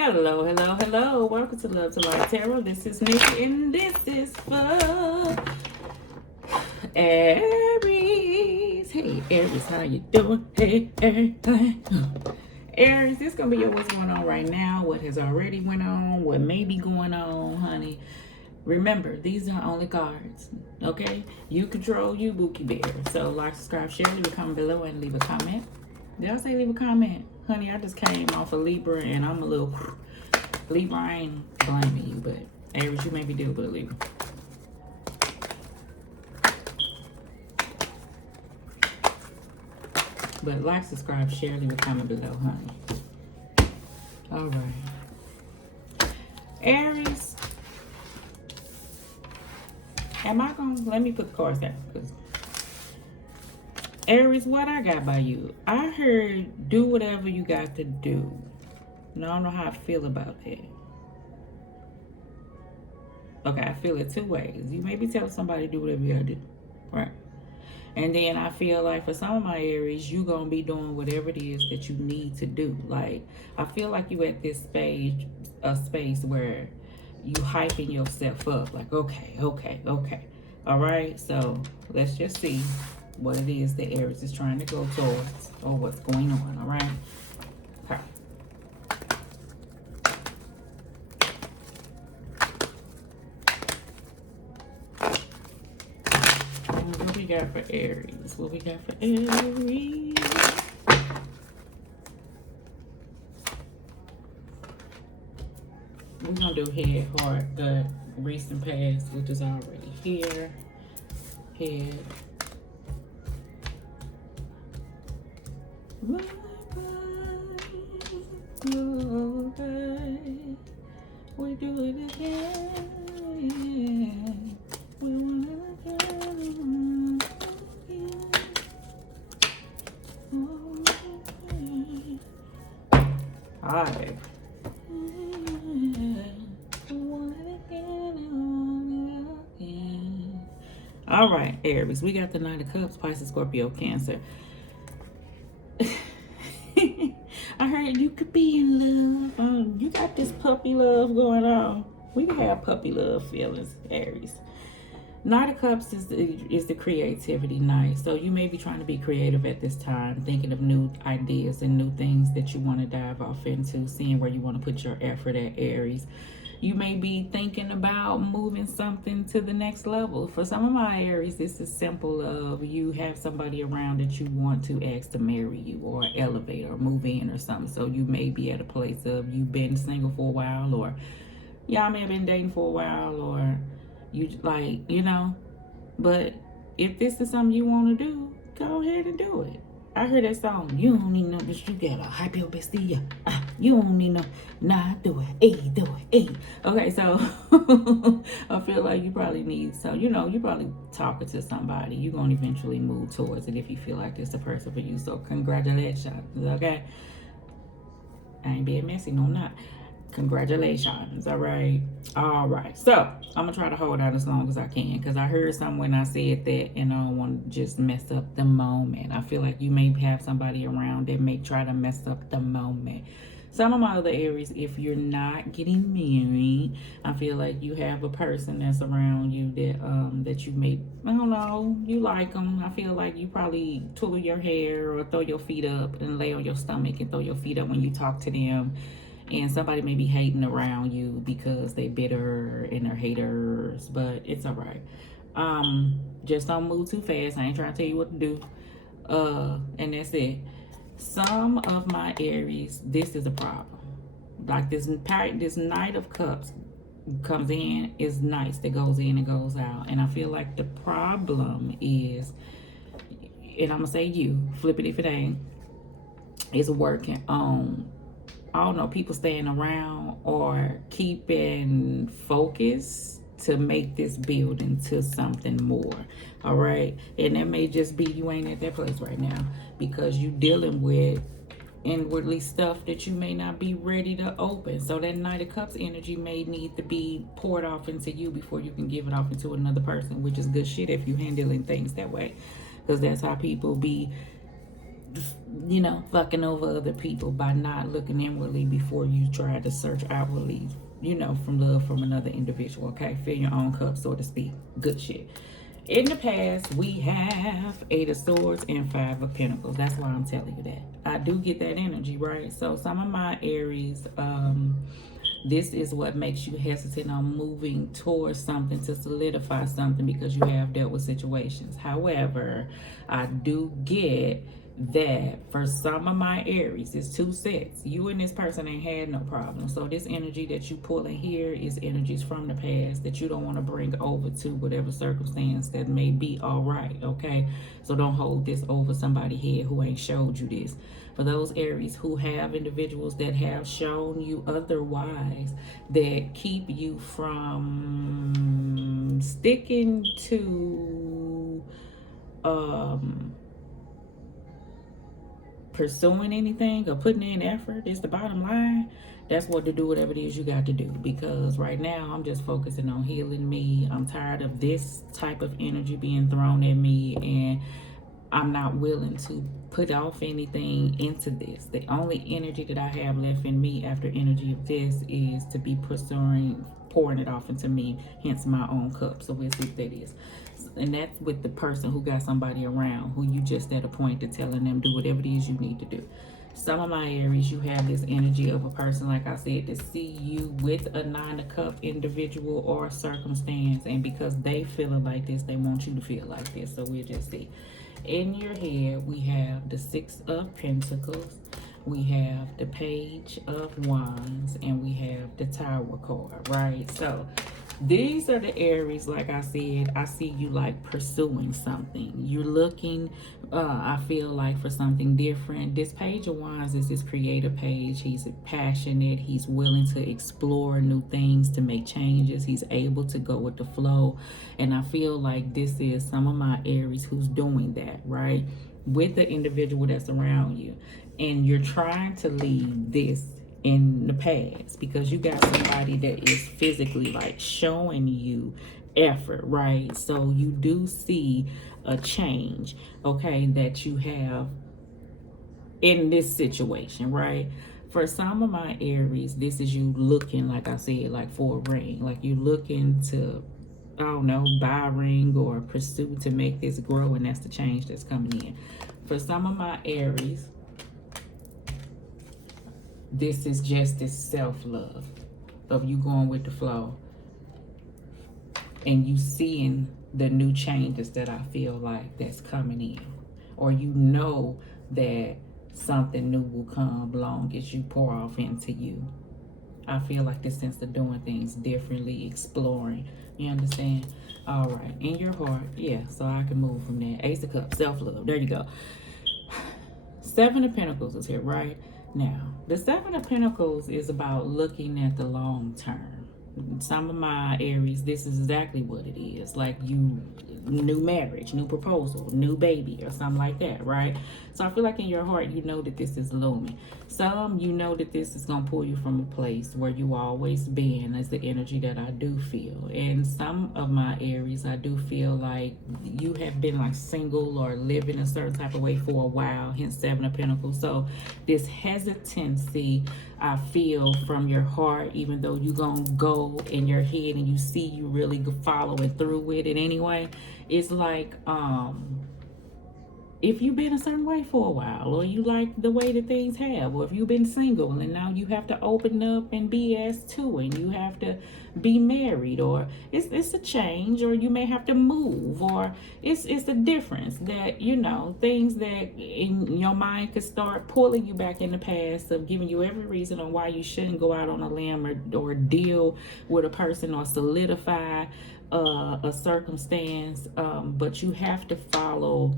Hello, hello, hello. Welcome to Love to Life Tarot. This is Nikki, and this is for Aries. Hey, Aries, how you doing? Hey, hey, hey. Aries, this gonna be your what's going on right now, what has already went on, what may be going on, honey. Remember, these are only cards, okay? You control you, Bookie Bear. So like, subscribe, share, leave a comment below, and leave a comment. Did I say leave a comment? Honey, I just came off of Libra, and I'm a little... Libra, I ain't blaming you, but Aries, you may be dealing with a Libra. But like, subscribe, share, leave a comment below, honey. All right. Aries, am I going to... Let me put the cards down. Because Aries, what I got by you? I heard do whatever you got to do. Now, I don't know how I feel about that. Okay, I feel it two ways. You may be telling somebody to do whatever you gotta do, right? And then I feel like for some of my Aries, you gonna be doing whatever it is that you need to do. Like, I feel like you at this space where you hyping yourself up. Like, okay. All right, so let's just see what it is that Aries is trying to go towards or what's going on, all right? Okay. What we got for Aries? What we got for Aries? We're going to do head, heart, gut, recent past, which is already here. Head. We do it again. We want it again. Hi. All right, Aries. We got the Knight of Cups, Pisces, Scorpio, Cancer. I heard you could be in love. You got this puppy love going on. We can have puppy love feelings, Aries. Knight of Cups is the creativity night. So you may be trying to be creative at this time, thinking of new ideas and new things that you want to dive off into, seeing where you want to put your effort at, Aries. You may be thinking about moving something to the next level. For some of my Aries, this is simple of you have somebody around that you want to ask to marry you or elevate or move in or something. So you may be at a place of you've been single for a while, or y'all may have been dating for a while, or you like, but if this is something you want to do, go ahead and do it. I heard that song, you don't need no bitch, you gotta hype your bestie. You don't need no, nah, do it, hey, do it, hey. Okay, so I feel like you probably need, so you probably talking to somebody. You're gonna eventually move towards it if you feel like it's the person for you. So congratulations, okay? I ain't being messy, no, I'm not. Congratulations. All right. So I'm gonna try to hold out as long as I can, because I heard something when I said that, and I don't want to just mess up the moment. I feel like you may have somebody around that may try to mess up the moment. Some of my other Aries, if you're not getting married, I feel like you have a person that's around you that you may, I don't know, you like them. I feel like you probably twiddle your hair or throw your feet up and lay on your stomach and throw your feet up when you talk to them. And somebody may be hating around you because they bitter and they're haters, but it's all right. Just don't move too fast. I ain't trying to tell you what to do. And that's it. Some of my Aries, this is a problem. Like this Knight of Cups comes in, is nice. That goes in and goes out. And I feel like the problem is, and I'm going to say you, flip it if it ain't, is working on, I don't know, people staying around or keeping focus to make this build into something more. All right. And that may just be you ain't at that place right now because you dealing with inwardly stuff that you may not be ready to open. So that Knight of Cups energy may need to be poured off into you before you can give it off into another person, which is good shit if you handling things that way, because that's how people be you know, fucking over other people by not looking inwardly before you try to search outwardly, you know, from love from another individual. Okay, fill your own cup, so to speak. Good shit. In the past, we have Eight of Swords and Five of Pentacles. That's why I'm telling you that. I do get that energy, right? So some of my Aries, this is what makes you hesitant on moving towards something to solidify something because you have dealt with situations. However, I do get that for some of my Aries, it's two sets. You and this person ain't had no problem. So this energy that you pull in here is energies from the past that you don't want to bring over to whatever circumstance that may be all right, okay? So don't hold this over somebody's head who ain't showed you this. For those Aries who have individuals that have shown you otherwise, that keep you from sticking to pursuing anything or putting in effort is the bottom line. That's what to do, whatever it is you got to do, because right now I'm just focusing on healing me. I'm tired of this type of energy being thrown at me, and I'm not willing to put off anything into this. The only energy that I have left in me after energy of this is to be pursuing, pouring it off into me, hence my own cup. So we'll see what that is. And that's with the person who got somebody around who you just at a point to telling them do whatever it is you need to do. Some of my Aries, you have this energy of a person, like I said, to see you with a Nine of Cup individual or circumstance, and because they feeling like this, they want you to feel like this. So we'll just see. In your head, we have the Six of Pentacles, we have the Page of Wands, and we have the Tower card, right? So these are the Aries, like I said, I see you like pursuing something. You're looking, I feel like, for something different. This Page of Wands is his creative page. He's passionate. He's willing to explore new things, to make changes. He's able to go with the flow. And I feel like this is some of my Aries who's doing that, right? With the individual that's around you. And you're trying to leave this in the past because you got somebody that is physically like showing you effort, right? So you do see a change, okay, that you have in this situation, right? For some of my Aries, this is you looking, like I said, like for a ring, like you looking to, I don't know, buy a ring or pursue to make this grow, and that's the change that's coming in. For some of my Aries, this is just this self-love of you going with the flow and you seeing the new changes that I feel like that's coming in. Or you know that something new will come long as you pour off into you. I feel like this sense of doing things differently, exploring. You understand? All right. In your heart, yeah, so I can move from there. Ace of Cups, self-love. There you go. Seven of Pentacles is here, right? Now, the Seven of Pentacles is about looking at the long term. Some of my Aries, this is exactly what it is. Like you, new marriage, new proposal, new baby, or something like that, right? So I feel like in your heart, you know that this is looming. Some, you know that this is going to pull you from a place where you always been, is the energy that I do feel. And some of my Aries, I do feel like you have been like single or living a certain type of way for a while, hence Seven of Pentacles. So this hesitancy I feel from your heart, even though you're going to go in your head and you see you really following through with it anyway, it's like, if you've been a certain way for a while, or you like the way that things have, or if you've been single and now you have to open up and be as two, and you have to be married, or it's a change, or you may have to move, or it's a difference that, you know, things that in your mind could start pulling you back in the past, of giving you every reason on why you shouldn't go out on a limb or deal with a person or solidify a circumstance, but you have to follow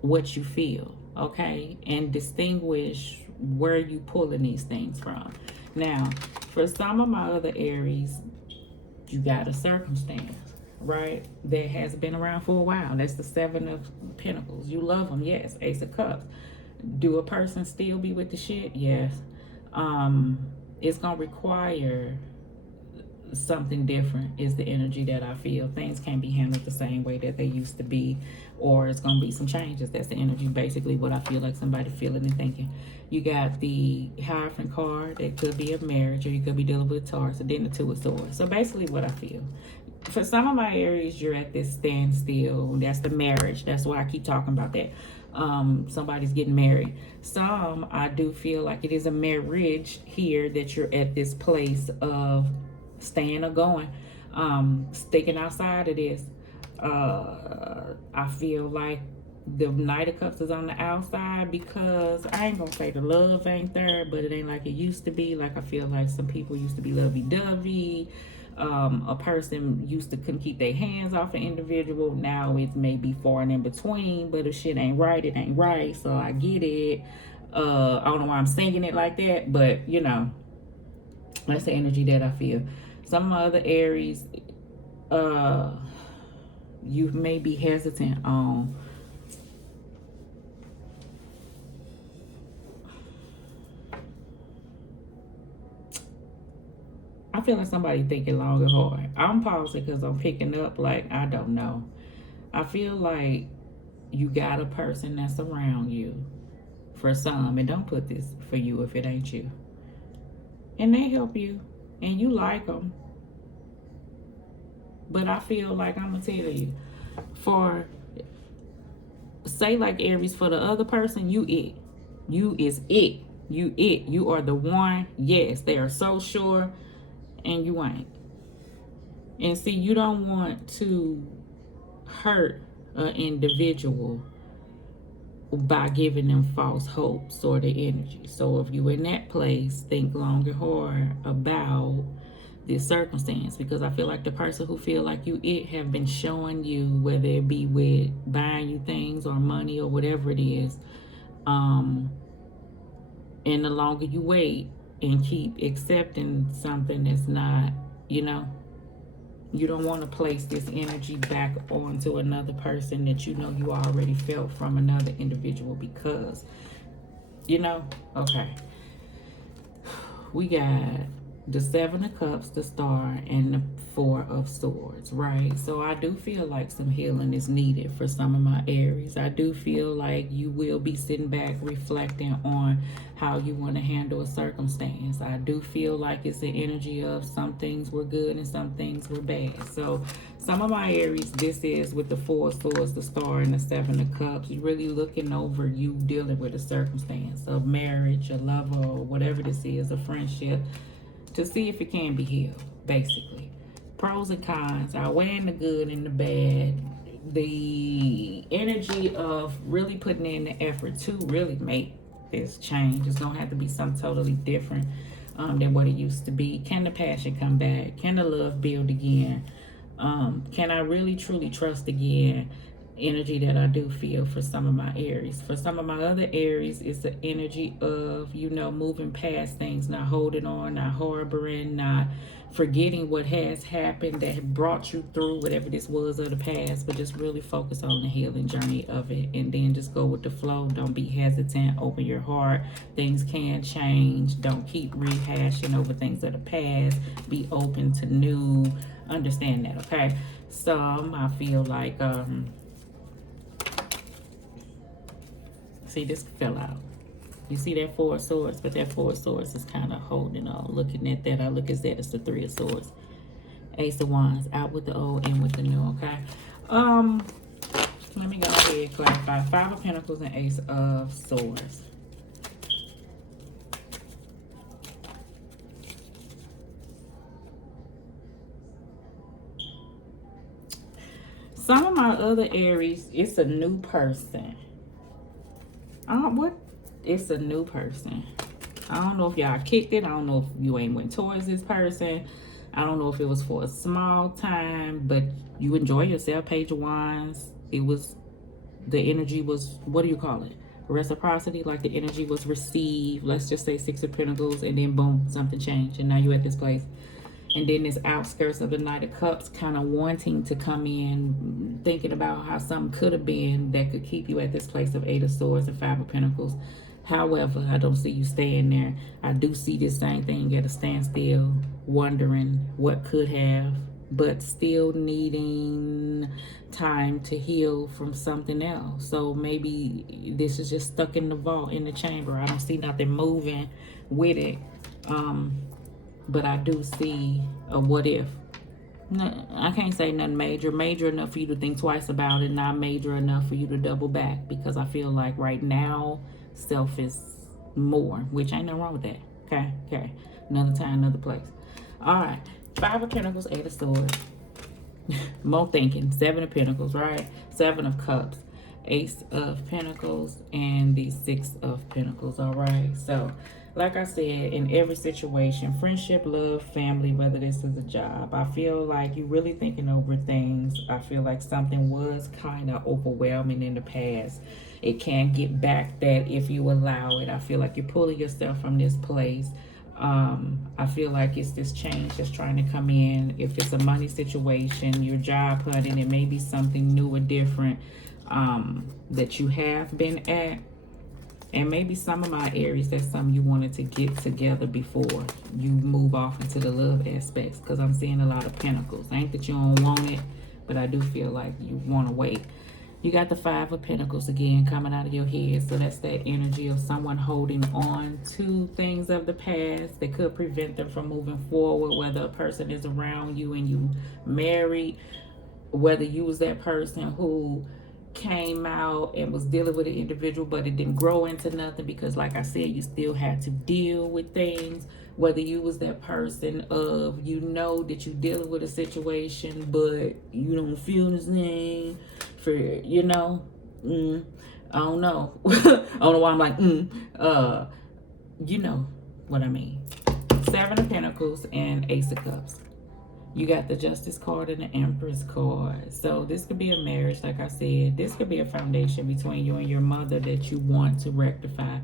what you feel, okay, and distinguish where you pulling these things from. Now, for some of my other Aries, you got a circumstance, right, that has been around for a while. That's the Seven of Pentacles. You love them, yes. Ace of Cups. Do a person still be with the shit? Yes. It's gonna require something different is the energy that I feel. Things can't be handled the same way that they used to be, or it's going to be some changes. That's the energy, basically, what I feel like somebody feeling and thinking. You got the Hierophant card. It could be a marriage, or you could be dealing with Taurus, and then the Two of Swords. So basically what I feel. For some of my Aries, you're at this standstill. That's the marriage. That's why I keep talking about that. Somebody's getting married. Some, I do feel like it is a marriage here, that you're at this place of staying or going, sticking outside of this. I feel like the Knight of Cups is on the outside, because I ain't gonna say the love ain't there, but it ain't like it used to be. Like, I feel like some people used to be lovey-dovey. A person used to couldn't keep their hands off an individual. Now it's maybe far and in between, but if shit ain't right, it ain't right. So I get it. I don't know why I'm singing it like that, but you know, that's the energy that I feel. Some other Aries, you may be hesitant on I feel like somebody thinking long and hard. I'm pausing because I'm picking up, like, I don't know. I feel like you got a person that's around you for some, and don't put this for you if it ain't you. And they help you, and you like them. But I feel like I'm going to tell you, for, say like Aries, for the other person, you it. You is it. You it. You are the one. Yes, they are so sure, and you ain't. And see, you don't want to hurt an individual by giving them false hopes or the energy. So if you in that place, think long and hard about this circumstance, because I feel like the person who feel like you it have been showing you, whether it be with buying you things or money or whatever it is, and the longer you wait and keep accepting something that's not, you know, you don't want to place this energy back onto another person that you know you already felt from another individual, because, you know, okay. We got the Seven of Cups, the Star, and the Four of Swords, right? So I do feel like some healing is needed for some of my Aries. I do feel like you will be sitting back reflecting on how you want to handle a circumstance. I do feel like it's the energy of some things were good and some things were bad. So some of my Aries, this is with the Four of Swords, the Star, and the Seven of Cups. You're really looking over you dealing with a circumstance, a marriage, a lover, or whatever this is, a friendship, to see if it can be healed, basically. Pros and cons, I weighing the good and the bad. The energy of really putting in the effort to really make this change. It's going to have to be something totally different than what it used to be. Can the passion come back? Can the love build again? Can I really, truly trust again? Energy that I do feel for some of my Aries. For some of my other Aries, it's the energy of, you know, moving past things, not holding on, not harboring, not forgetting what has happened that brought you through whatever this was of the past, but just really focus on the healing journey of it, and then just go with the flow. Don't be hesitant. Open your heart. Things can change. Don't keep rehashing over things of the past. Be open to new. Understand that, okay? Some, I feel like, see, this fell out. You see that Four of Swords, but that Four of Swords is kind of holding on. Looking at that, I look at that as the Three of Swords. Ace of Wands, out with the old, in with the new, okay? Let me go ahead and clarify. Five of Pentacles and Ace of Swords. Some of my other Aries, it's a new person. What? It's a new person. I don't know if y'all kicked it. I don't know if you ain't went towards this person. I don't know if it was for a small time, but you enjoy yourself. Page of Wands. It was, the energy was, what do you call it? Reciprocity, like the energy was received. Let's just say Six of Pentacles, and then boom, something changed, and now you're at this place. And then this outskirts of the Knight of Cups, kind of wanting to come in, thinking about how something could have been that could keep you at this place of Eight of Swords and Five of Pentacles. However, I don't see you staying there. I do see this same thing at a standstill, wondering what could have, but still needing time to heal from something else. So maybe this is just stuck in the vault, in the chamber. I don't see nothing moving with it. But I do see a what if. No, I can't say nothing major. Major enough for you to think twice about it. Not major enough for you to double back. Because I feel like right now, self is more. Which ain't nothing wrong with that. Okay? Okay. Another time, another place. Alright. 5 of Pentacles, 8 of Swords. More thinking. 7 of Pentacles, right? 7 of Cups. Ace of Pentacles. And the 6 of Pentacles. Alright. So, like I said, in every situation, friendship, love, family, whether this is a job, I feel like you're really thinking over things. I feel like something was kind of overwhelming in the past. It can get back that if you allow it. I feel like you're pulling yourself from this place. I feel like it's this change that's trying to come in. If it's a money situation, your job hunting, it may be something new or different that you have been at. And maybe some of my Aries, that's something you wanted to get together before you move off into the love aspects. Because I'm seeing a lot of Pentacles. Ain't that you don't want it, but I do feel like you want to wait. You got the 5 of Pentacles again coming out of your head. So that's that energy of someone holding on to things of the past that could prevent them from moving forward. Whether a person is around you and you married. Whether you was that person who came out and was dealing with an individual, but it didn't grow into nothing because, like I said, you still had to deal with things. Whether you was that person of, you know that you dealing with a situation, but you don't feel the same for, you know, I don't know. I don't know why I'm like, you know what I mean. 7 of Pentacles and Ace of Cups. You got the Justice card and the Empress card. So this could be a marriage, like I said. This could be a foundation between you and your mother that you want to rectify.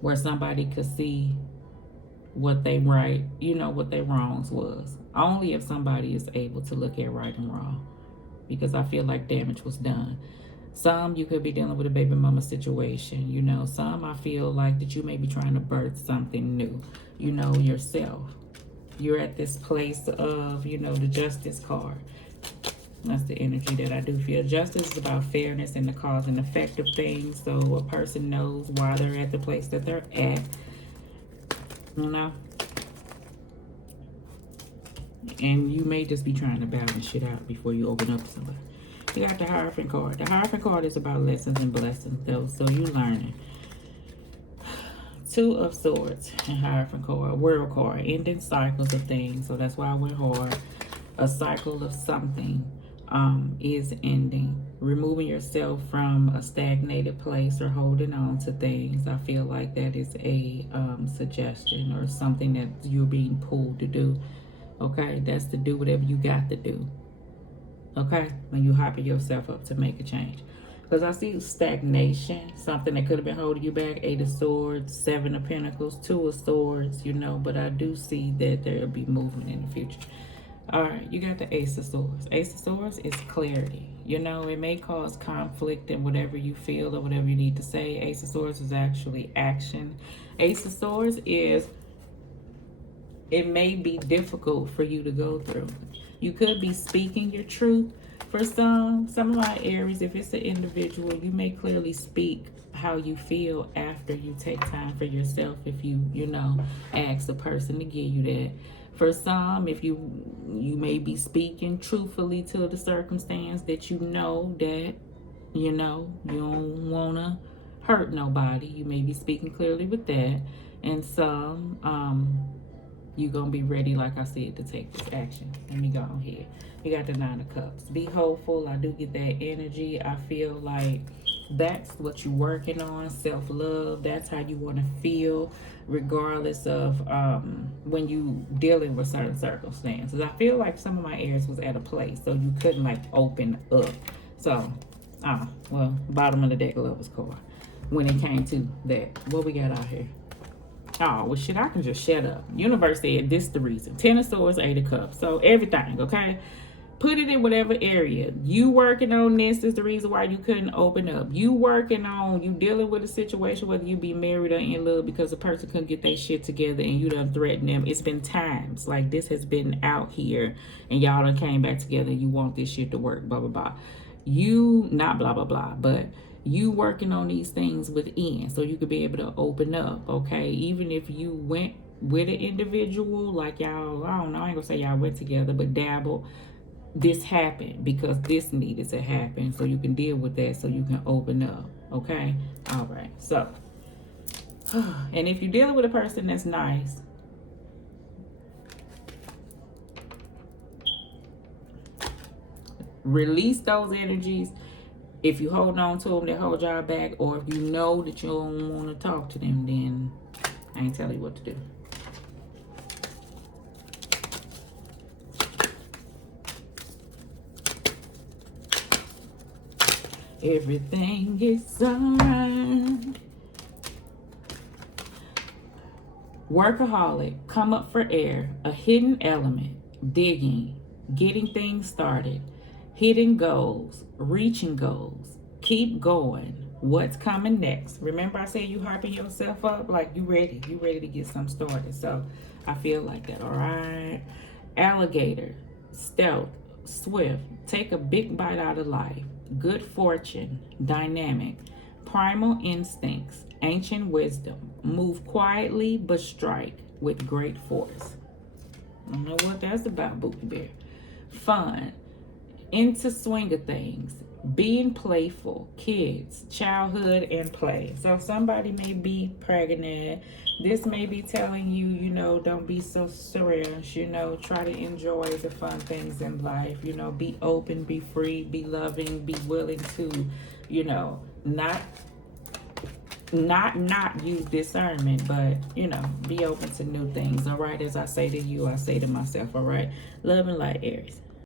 Where somebody could see what they right, you know, what their wrongs was. Only if somebody is able to look at right and wrong. Because I feel like damage was done. Some you could be dealing with a baby mama situation. You know, some I feel like that you may be trying to birth something new. You know, yourself. You're at this place of, you know, the Justice card. That's the energy that I do feel. Justice is about fairness and the cause and effect of things. So a person knows why they're at the place that they're at. You know? And you may just be trying to balance shit out before you open up to somebody. You got the Hierophant card. The Hierophant card is about lessons and blessings, though. So you're learning. 2 of Swords and Hierophant card. World card. Ending cycles of things. So that's why I went hard. A cycle of something is ending. Removing yourself from a stagnated place or holding on to things. I feel like that is a suggestion or something that you're being pulled to do. Okay? That's to do whatever you got to do. Okay? When you hyping yourself up to make a change. Because I see stagnation, something that could have been holding you back. 8 of Swords, 7 of Pentacles, 2 of Swords, you know. But I do see that there will be movement in the future. All right, you got the Ace of Swords. Ace of Swords is clarity. You know, it may cause conflict in whatever you feel or whatever you need to say. Ace of Swords is actually action. Ace of Swords is, it may be difficult for you to go through. You could be speaking your truth. For some of my Aries, if it's an individual, you may clearly speak how you feel after you take time for yourself. If you know, ask the person to give you that. For some, if you may be speaking truthfully to the circumstance that you know that, you know, you don't want to hurt nobody. You may be speaking clearly with that. And some, you're going to be ready, like I said, to take this action. Let me go on here. You got the 9 of Cups. Be hopeful. I do get that energy. I feel like that's what you're working on. Self-love. That's how you want to feel, regardless of when you dealing with certain circumstances. I feel like some of my Aries was at a place, so you couldn't, like, open up. So, well, bottom of the deck, Lovers card. When it came to that. What we got out here? Oh, well, shit, I can just shut up. Universe said this the reason. 10 of Swords, 8 of Cups. So, everything, okay? Put it in whatever area. You working on this is the reason why you couldn't open up. You working on, you dealing with a situation, whether you be married or in love, because a person couldn't get their shit together and you done threatened them. It's been times like this has been out here and y'all done came back together. You want this shit to work, blah, blah, blah. You, not blah, blah, blah, but you working on these things within so you could be able to open up, okay? Even if you went with an individual, like y'all, I don't know, I ain't gonna say y'all went together, but dabble. This happened because this needed to happen, so you can deal with that, so you can open up, okay? All right, so and if you're dealing with a person that's nice, release those energies. If you hold on to them, they hold y'all back, or if you know that you don't want to talk to them, then I ain't telling you what to do. Everything is alright. Workaholic, come up for air, a hidden element, digging, getting things started, hitting goals, reaching goals, keep going, what's coming next. Remember I said you hyping yourself up like you ready to get something started. So I feel like that. All right. Alligator, stealth, swift, take a big bite out of life, good fortune, dynamic, primal instincts, ancient wisdom, move quietly but strike with great force. I don't know what that's about, Bookie Bear. Fun, into swing of things, being playful, kids, childhood, and play. So somebody may be pregnant. This may be telling you, you know, don't be so serious, you know, try to enjoy the fun things in life, you know, be open, be free, be loving, be willing to, you know, not use discernment, but, you know, be open to new things. All right, as I say to you, I say to myself. All right, love and light, Aries.